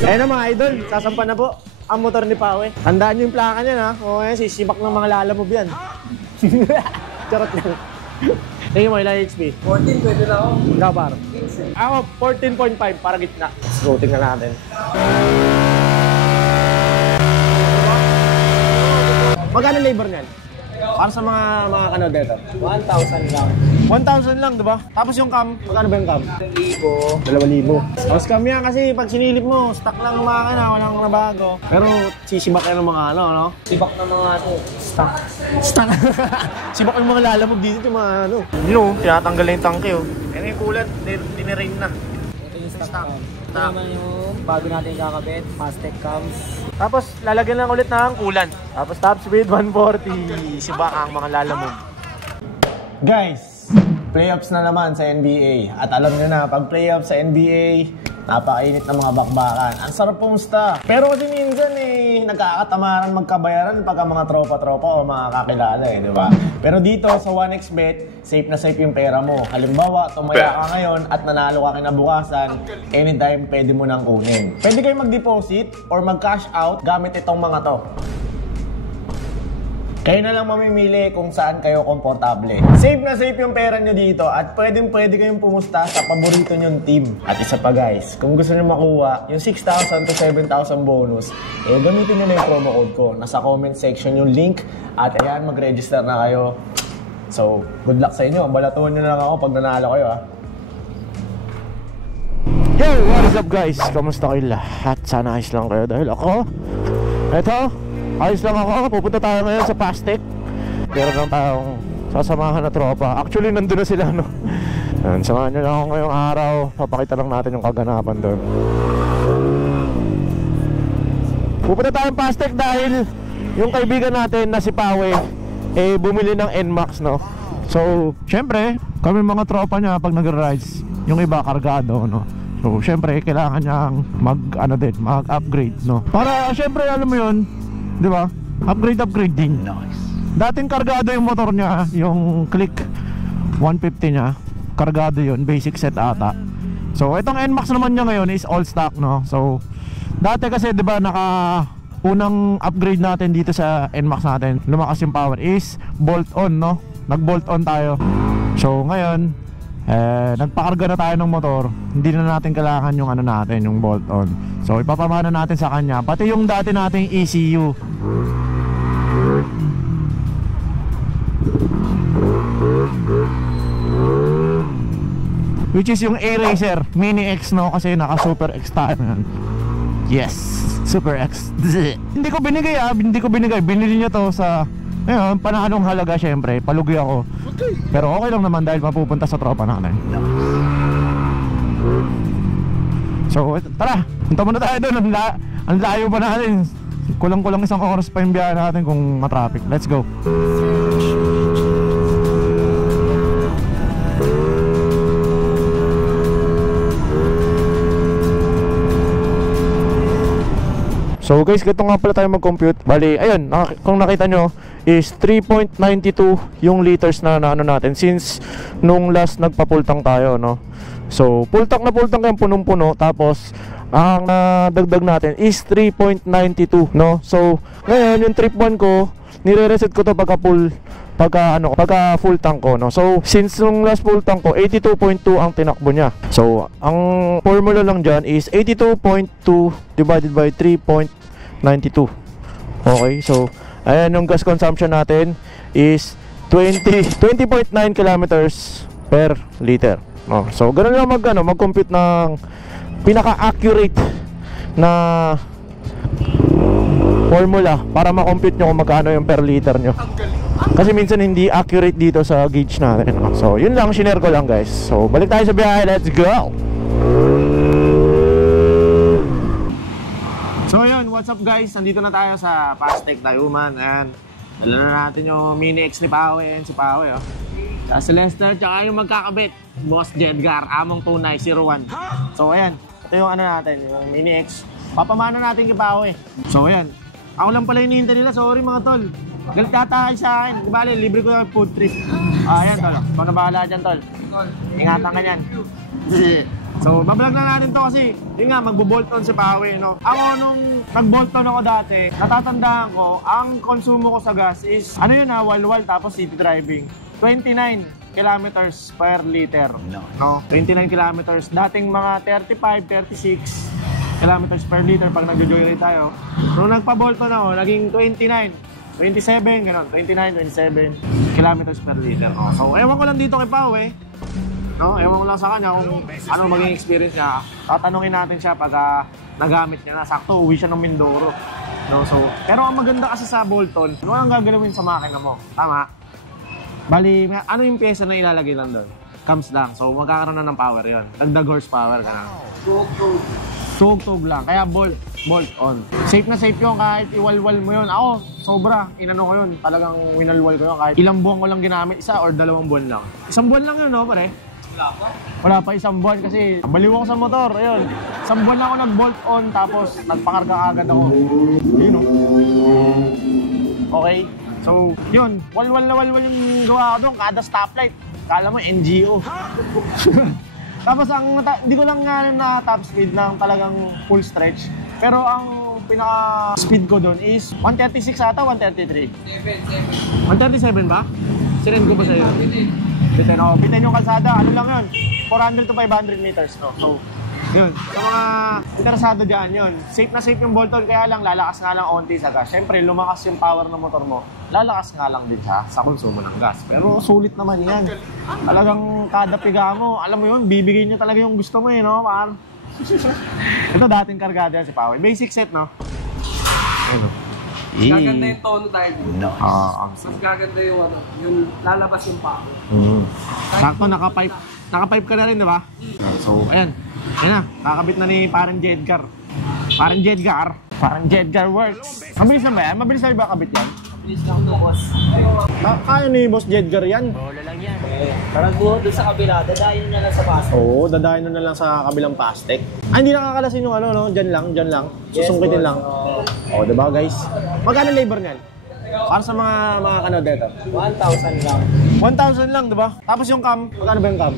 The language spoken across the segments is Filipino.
Ayun na mga idol, sasampan na po ang motor ni Pawe. Tandaan nyo yung plaka niya na. O yan, sisibak ng mga lalamove yan. Charot lang. Tingin mo, ilang HP? 14, pwede na ako. Ikaw, paro? 15. Ako, 14.5 para gitna. Let's go, tingnan natin. Magkano labor niyan? Para sa mga kanood dito? 1,000 lang. 1,000 lang, diba? Tapos yung cam, magkano ba yung cam? 1,000. 2,000. Tapos cam yan kasi pag sinilip mo, stock lang ng makina, walang nabago. Pero sisibak yan ng mga ano, no? Sibak na mga ano. Stock. Sibak yung mga lalamog dito, yung mga ano. Yun o, tinatanggal na yung tangke o. Yan yung kulat, dinirain na. Ito yung stock. Ito naman yung bago natin kakabit, Mastec cams. Tapos lalagyan lang ulit ng coolant. Tapos top speed 140. Sibak ang mga lalamog. Guys, playoffs na naman sa NBA. At alam nyo na, pag playoffs sa NBA, napakainit ng mga bakbakan. Ang sarap pumusta. Pero kasi minsan nagkakatamaran magkabayaran pagka mga tropa-tropa o mga kakilala di ba? Pero dito sa 1xBet, safe na safe yung pera mo. Halimbawa, tumaya ka ngayon at nanalo ka kinabukasan, anytime pwede mo nang kunin. Pwede kayo mag-deposit or mag-cash out gamit itong mga to. Kayo na lang mamimili kung saan kayo komportable. Safe na safe yung pera nyo dito at pwede kayong pumusta sa paborito nyong team. At isa pa guys, kung gusto nyo makuha yung 6,000 to 7,000 bonus, gamitin nyo na yung promo code ko. Nasa comment section yung link at ayan, mag-register na kayo. So, good luck sa inyo. Balatuhan nyo na lang ako pag nanalo kayo Yo, what is up guys? Kamusta kayo lahat? Sana ayos lang kayo dahil ako, ayos lang ako. Pupunta tayo ngayon sa Pastec. Meron lang tayong sasamahan na tropa. Actually, nandun na sila, no? Samahan nyo lang ako ngayong araw. Papakita lang natin yung kaganapan doon. Pupunta tayong Pastec dahil yung kaibigan natin na si Pawe bumili ng NMAX, no? So, syempre, kami mga tropa niya pag nag-rides, yung iba kargado, no? So, syempre, kailangan niyang mag-upgrade, no? Para, syempre, alam mo yun, di ba? Upgrade din. Nice. Dating kargado yung motor niya, yung Click 150 niya. Kargado yun, basic set ata. So, itong NMAX naman niya ngayon is all stock, no? So, dati kasi, di ba, unang upgrade natin dito sa NMAX natin, lumakas yung power, is bolt-on, no? Nag-bolt-on tayo. So, ngayon, nagpakarga na tayo ng motor. Hindi na natin kailangan yung natin, yung bolt-on. So ipapamana natin sa kanya pati yung dati nating ECU. Which is yung A-Racer Mini X, no? Kasi naka Super X tayo yan. Yes, Super X. Hindi ko binigay. Binili niya to sa panalong halaga, syempre. Palugi ako. Pero okay lang naman dahil mapupunta sa tropa natin. So tara, punta muna tayo doon. Ang layo pa natin. Kulang-kulang isang oras pa yung biyahe natin kung matraffic. Let's go. So guys, ganito nga pala tayo mag-compute. Bali, ayun, kung nakita nyo is 3.92 yung liters na natin since nung last nagpa-full-tank tayo, no? So, full-tank yung punong-puno. Tapos, ang dagdag natin is 3.92, no? So, ngayon, yung trip 1 ko, nire-reset ko to pagka full tank ko, no? So, since nung last full tank ko, 82.2 ang tinakbo niya. So, ang formula lang dyan is 82.2 divided by 3.92. Okay, so ayan, yung gas consumption natin is 20.9 kilometers per liter, no? So, ganun lang mag-compute ng pinaka-accurate na formula para ma-compute nyo kung magkano yung per liter nyo. Kasi minsan hindi accurate dito sa gauge natin. So, yun lang, shinare ko lang guys. So, balik tayo sa biyahe, let's go! So yun, what's up guys? Nandito na tayo sa Pastec, Tayuman. Ayan, dala na natin yung Mini X ni Pawe. Ayan si Pawe, oh. Si Lester, tsaka yung magkakabit, Boss Jedgar, Among Tunay, 01. So ayan, ito yung natin, yung Mini X. Papamana natin kay Pawe. So ayan, ako lang pala yung hinihintay nila. Sorry mga tol, galit yata kayo sa akin. Bale, libre ko yung food trip. Ayan tol, ikaw na bahala dyan tol. Ingatan ka nyan. So, bablog na natin to kasi, yun nga, magbo-bolt on si Pawe, no? Ako, nung nag-bolt on ako dati, natatandaan ko, ang konsumo ko sa gas is, ano yun walwal, tapos city driving. 29 kilometers per liter. No? 29 kilometers. Dating mga 35, 36 kilometers per liter pag nag-joyride tayo. Nung nagpa-bolt on ako, naging 29, 27, gano'n, 29, 27 kilometers per liter. No? So, ewan ko lang dito kay Pawe. No, ewan ko lang sa kanya kung ano maging experience niya. Tatanungin natin siya pag nagamit niya na. Sakto, uwi siya ng Mindoro. No, so, pero ang maganda kasi sa Bolton, ano ang gagalawin sa makina mo? Tama? Bali, ano yung pyesa na ilalagay lang doon? Cams lang. So, magkakaroon na ng power yon. Dagdag horsepower ka na. Tug-tug lang. Kaya bolt on. Safe na safe yun kahit iwalwal mo yun. Ako, sobra. Inano ko yun. Talagang winalwal ko yun. Kahit ilang buwan ko lang ginamit. 1 or 2 buwan lang. 1 buwan lang yun, no, pare? Wala pa 1 buwan kasi baliw ako sa motor. Ayun. 1 buwan ako nag-bolt on tapos nagpakarga agad ako. Yun o. Okay. So, yun. Walwal na walwal yung gawa ko doon. Kada stoplight. Kala mo NGO. Tapos hindi ko lang nga na top speed ng talagang full stretch. Pero ang pinaka speed ko doon is 136 ata, 133. 137 ba? Sinend ko ba sa'yo? Bitin yung kalsada, ano lang yun, 400 to 500 meters, no? So, yun, sa mga interesado dyan, yun, safe na safe yung Bolton, kaya lang lalakas nga lang onti sa gas. Siyempre, lumakas yung power ng motor mo, lalakas nga lang din siya sa konsumo ng gas. Pero sulit naman yan. Talagang kada piga mo, alam mo yun, bibigay niyo talaga yung gusto mo no? Ito dating kargado yan si Pawe. Basic set, no? Ayun, no? Gaganda yung tono tayo dito. Mas gaganda yung yung lalabas yung pa. Sakto, naka-pipe ka na rin, di ba? So, ayan. Ayan na, kakabit na ni parang Jedgar. Parang Jedgar works. Mabilis na ba yan? Mabilis na ba kabit yan? Mabilis lang to, boss. Kaya ni Boss Jedgar yan. Bola lang yan. Parang buho doon sa kabila, dadayin na lang sa pastek. Oo, dadayin na lang sa kabilang pastek. Hindi nakakalasin yung no? Diyan lang. Susungkitin lang. Oo, diba guys? Magkano labor niyan? Para sa mga kanood dito? 1,000 lang. 1,000 lang, diba? Tapos yung cam, magkano ba yung cam?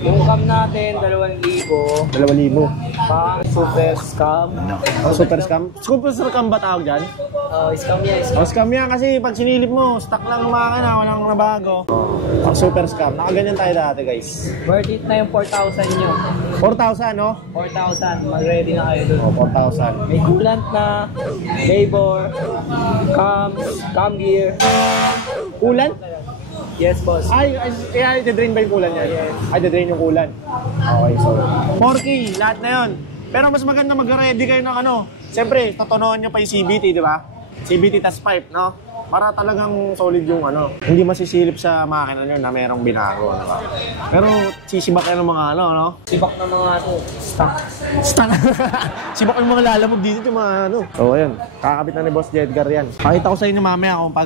Yung cam natin, 2,000. 2,000. Pang super scam. Oh, super scam? Super scam ba tawag dyan? Scam yan. Oh, scam yan kasi pag sinilip mo, stock lang ang makina, walang nabago. Ang super scam. Nakaganyan tayo dati, guys. Worth it na yung 4,000 nyo. 4,000, no? 4,000. Mag-ready na kayo doon. Oh, 4,000. May coolant na, labor, cam gear. Coolant? Yes, boss. Ay, i-drain ba yung coolant yan? Yes. Ay, i-drain yung coolant. Okay, so 4K, lahat na yun. Pero mas maganda mag-ready kayo ng siyempre, totonoan nyo pa yung CVT, di ba? CVT tas pipe, no? Para talagang solid yung hindi masisilip sa makina nyo na merong binago, diba? Pero sisibak kayo ng mga no? Sibak ng mga stock. Sibak yung mga lalamog dito yung mga So, ayun. Kakabit na ni Boss Jedgar yan. Pakita ko sa inyo mamaya kung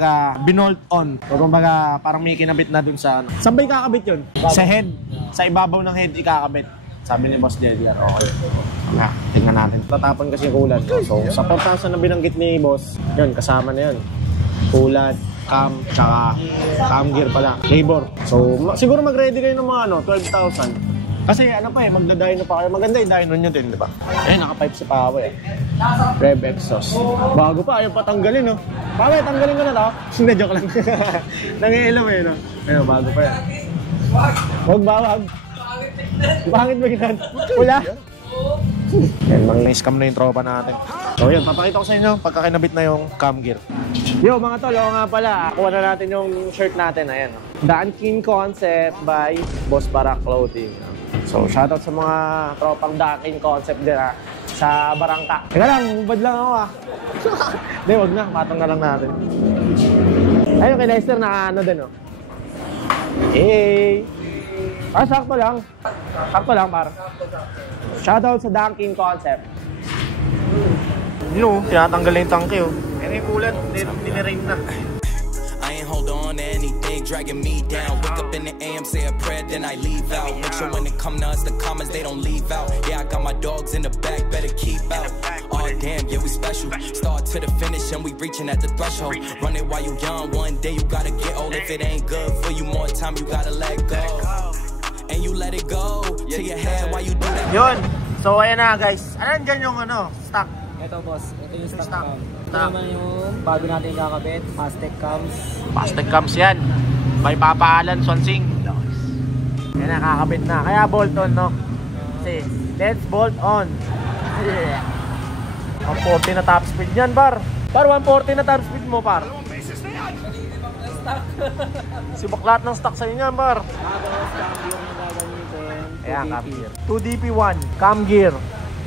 binolt on. O kung parang may kinabit na dun sa Saan ba ikakabit yun? Sa head. Sa ibabaw ng head ikakabit. Sabi ni Boss Jedgar. Okay. Tingnan natin. Tatapon kasi yung kulat. So, sa 4,000 na binanggit ni Boss, yun, kasama na yun. Kulat, cam, tsaka cam gear pala, labor. So, siguro mag-ready kayo ng mga 12,000. Kasi magda-dyno pa kayo. Maganda yung dyno nyo din, di ba? Naka-pipe si Pawe. Rev exhaust. Bago pa, ayaw pa tanggalin, no? Pawe, tanggalin ko na to. Hindi, joke lang. Nangiilam no? Ayun, bago pa yan. Huwag bawag. Bakit ba ganyan? Wala? Yan, mang-scam na yung tropa natin. So yun, papakita ko sa inyo pagkakinabit na yung cam gear. Yo mga tol, nga pala, kuha na natin yung shirt natin. Ayan, Dunkin Concept by Boss Barak Clothing. So shoutout sa mga tropang Dunkin Concept din sa Barangka. Teka lang, bubad lang ako Hindi, wag na, patong na lang natin. Ayun, kay Lester na din Hey! Sakto lang. Par. Shoutout sa Dunkin Concept. Tinatanggal na yung tangke Yan yung kulat, dinirain na. I ain't hold on to anything dragging me down. Wake up in the AM, say a prayer, then I leave out. Make sure when it come to us, the comments, they don't leave out. Yeah, I got my dogs in the back, better keep out. Oh damn, yeah, we special. Start to the finish and we reaching at the threshold. Run it while you young, one day you gotta get old. If it ain't good for you, more time you gotta let go. And you let it go to your head while you do that Yun. So, ayan na guys. Ayan dyan yung stock. Ito boss, ito yung stock Stock. cam. Ito naman yung bago natin kakabit, Fastech cams. Fastech cams yan. May Papa Alan Swansing. Yan na, kakabit na. Kaya bolt on, no? Kasi, let's bolt on. Yeah. 140 na top speed yan, par. Par, 140 na top speed mo, par. Sibak lahat ng stock sa inyo yan, par. Tapos, cam gear na gagamitin. Ayan, cam gear. 2DP1, cam gear.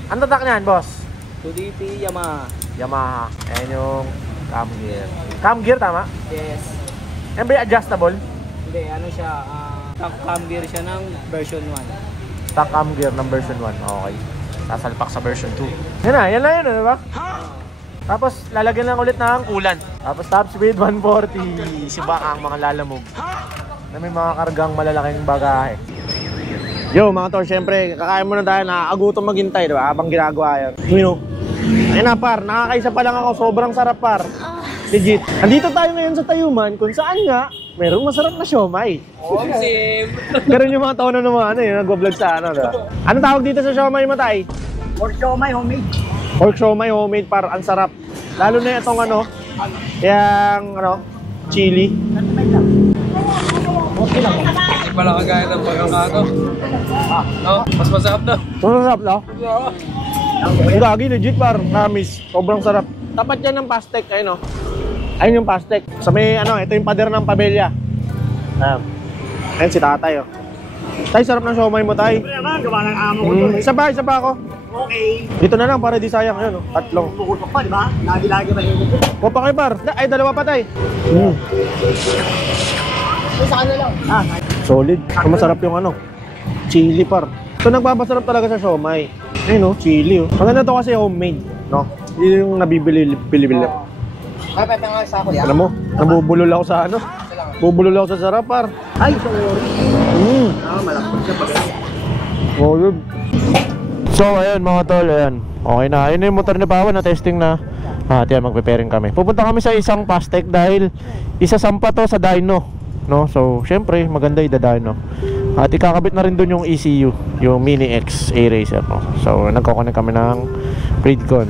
Ano tatak niyan, boss? 2DP Yamaha. Yamaha. Ayan yung cam gear. Cam gear, tama? Yes. Yan ba yung adjustable? Hindi, ano siya, stock cam gear siya ng version 1. Stock cam gear ng version 1. Okay. Sasalpak sa version 2. Yan na yun, di ba? Tapos, lalagyan lang ulit ng coolant. Tapos, top speed 140. Sibak ang mga lalamog. Na may mga kargang malalaking bagahe. Yo, mga tol, syempre, kakain muna tayo na agutom maghintay, di ba? Habang ginagawa yan. Ayun na, par. Nakakaisa pa lang ako. Sobrang sarap, par. Legit. Andito tayo ngayon sa Tayuman kung saan nga merong masarap na siomay. Sim! Ganun yung mga tono ng mga nag-vlog sa diba? Anong tawag dito sa siomay mo, tay? Pork siomay homemade. Pork siomay homemade, par. Ang sarap. Lalo na itong yung chili. Okay lang. Hindi pala kagaya ng pagkakato. No? Mas masarap na. Masarap, no? Ang gagi, legit, par. Promise. Sobrang sarap. Tapat yan ng Fastech, ayun, no? Ayun yung Fastech. Sa may, ito yung pader ng pabelya. Ayun si tatay, oh. Tay, sarap ng siomay mo, tay. Siyempre naman, gawa ng amo ko to. Isa pa ako. Okay. Dito na lang, para di sayang, ayun, oh. Tatlong. Pukutok pa, di ba? Lagi-lagi mahigit. O pa kay par. Ay, dalawa pa, tay. Sa kanya lang. Solid. Masarap yung chili, par. Ito nagpapasarap talaga sa siomay. Ayun, chili, oh. Maganda to kasi homemade, no? Hindi yung nabibili. Ay, pwede nga sa ako. Alam mo, nabubulol ako sa Bubulol ako sa sarap, par. Ay, sorry. Malakot siya pag Solid. So, ayun mga tol, ayan. Okay na. Ayun na yung motor ni Pawan na testing na. Tiyan, magpe-pairing kami. Pupunta kami sa isang Fastech dahil isasampa to sa dyno, no? So, syempre, maganda yung dyno. At ikakabit na rin dun yung ECU, yung Mini X A-Racer, no? So, nagkoconnect kami ng Freedcon.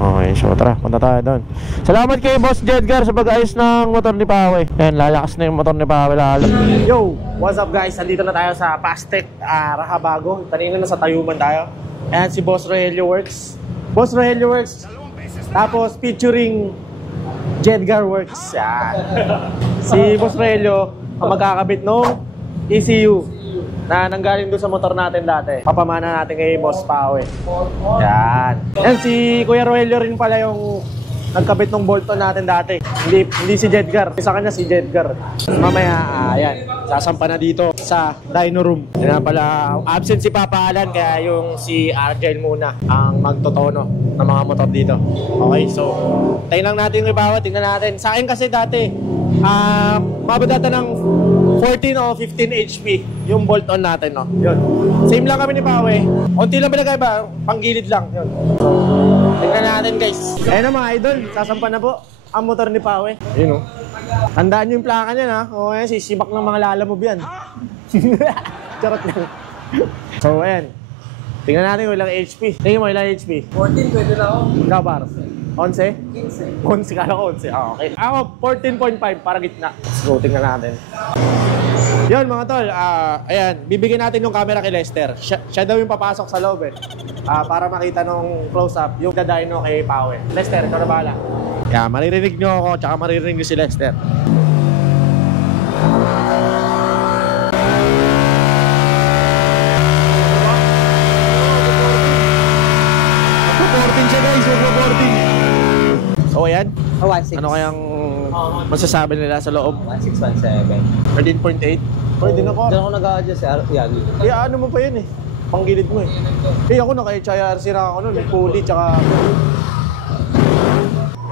Okay, so tara, punta tayo doon. Salamat kay Boss Jedgar sa pag-ayos ng motor ni Pawe. Ayan, lalakas na yung motor ni Pawe lalo. Yo, what's up guys? Andito na tayo sa Fastech Rahabago. Kanina na sa Tayuman tayo. Ayan si Boss Rogelio Works. Boss Rogelio Works. Tapos featuring Jedgar Works. Yan. Si Boss Rogelio ang magkakabit nung ECU na nanggaling doon sa motor natin dati. Papamana natin kay Boss Pawe. Yan. Yan si Kuya Rogelio rin pala yung nagkabit ng Bolton natin dati. Hindi si Jedgar. Sa kanya si Jedgar. Mamaya, ayan. Sasampa na dito sa dyno room. Yan na pala, absent si Papa Alan, kaya yung si Argel muna ang magtotono ng mga motor dito. Okay, so tayo lang natin yung ibawa. Tingnan natin. Sa akin kasi dati, mabadata ng 14 o 15 HP yung bolt-on natin, no? Yun. Same lang kami ni Pawe. Unti lang pinagkaiba, panggilid lang. Yun. Tingnan natin, guys. Ayun na mga idol, sasampa na po ang motor ni Pawe. Yun, no? Tandaan nyo yung plaka niya, ha? O, ayan, sisibak ng mga lalamob yan. Charot lang. So, ayan. Tingnan natin kung ilang HP. Tingnan mo, ilang HP? 14, pwede na ako. Ikaw, par? 11? 15. 11, kala ko 11. Okay. Ako, 14.5 para gitna. So, tingnan natin. Yun mga tol, ayan, bibigyan natin yung camera kay Lester. Siya daw yung papasok sa loob para makita nung close-up yung dyno kay Pawe. Lester, ikaw na bahala. Yeah, maririnig nyo ako, tsaka maririnig nyo si Lester. Supporting siya guys, supporting. So ayan, ano kayang masasabi nila sa loob? 1617. 13.8? Pwede na ko. Diyan ako nag-a-adjust yan. Ano mo pa yun panggilid mo ako naka-HIRC na ako nun, pulley tsaka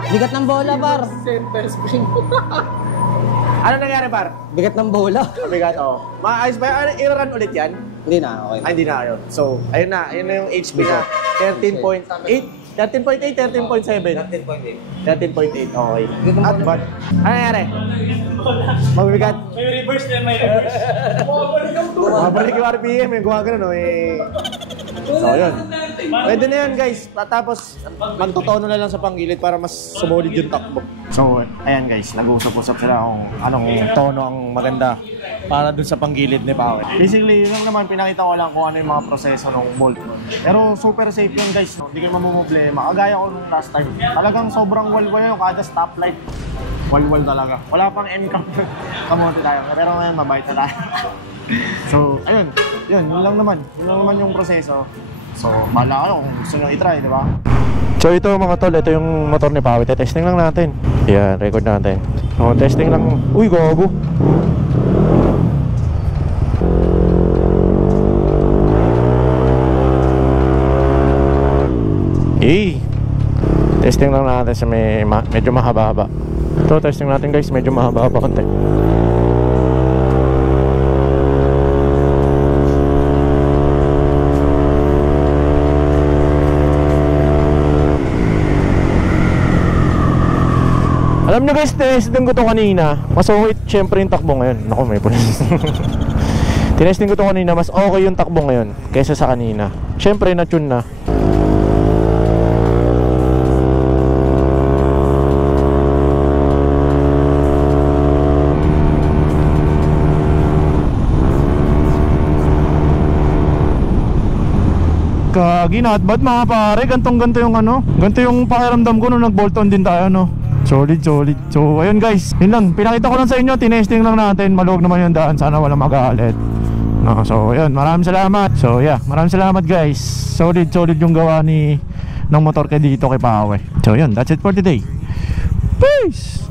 Bigat ng bola, par. Center spring. ano nangyari, par? Bigat ng bola. Bigat, maayos ba yan? I-run ulit yan? Hindi na, okay. Ay, hindi na yun. So, ayun na yung HP na 13.8 13.8, 13.7 13.8, okay. At but, ano nangyari? Magbigat? May reverse na, may reverse. Mabalik yung RPM, yung gumagano, So yun, pwede na yan guys. Tapos magtotono na lang sa panggilid para mas sumulid yung takbo. So ayan guys, nag-usap-usap sila kung anong tono ang maganda para dun sa panggilid ni Pawe. Basically yun lang naman, pinakita ko lang kung ano yung mga proseso ng bolt nun. Pero super safe yun guys, no? Hindi kayo mamumblema. Kagaya ko nung last time, talagang sobrang walwal yung kada stoplight. Walwal talaga. Wala pang end-cam. Kamote tayo. Pero ngayon, mabait na tayo. So, ayun. Yun lang naman. Yun lang naman yung proseso. So, bahala kayo kung gusto nyo i-try, di ba? So, ito mga tol. Ito yung motor ni Pawe. Testing lang natin. Yan, record natin. So, testing lang. Uy, gogo. Testing lang natin sa medyo mahaba-haba. Ito, testing natin guys, medyo mahaba-haba konti. Alam nyo guys, tinesting ko to kanina. Masungit syempre yung takbo ngayon. Naku, may pulis. Tinesting ko to kanina, mas okay yung takbo ngayon kaysa sa kanina. Syempre, na-tune na. Ginat, ba't mga pare? Ganto yung ano? Ganto yung pakiramdam ko nung nag-bolt on din tayo, no? Solid. So, ayun guys. Yun lang. Pinakita ko lang sa inyo. Tinesting lang natin. Maluwag naman yung daan. Sana walang magalit. No, so, ayun. Maraming salamat. So, yeah. Maraming salamat guys. Solid yung gawa ng motor kay dito kay Pawe. So, yun. That's it for today. Peace!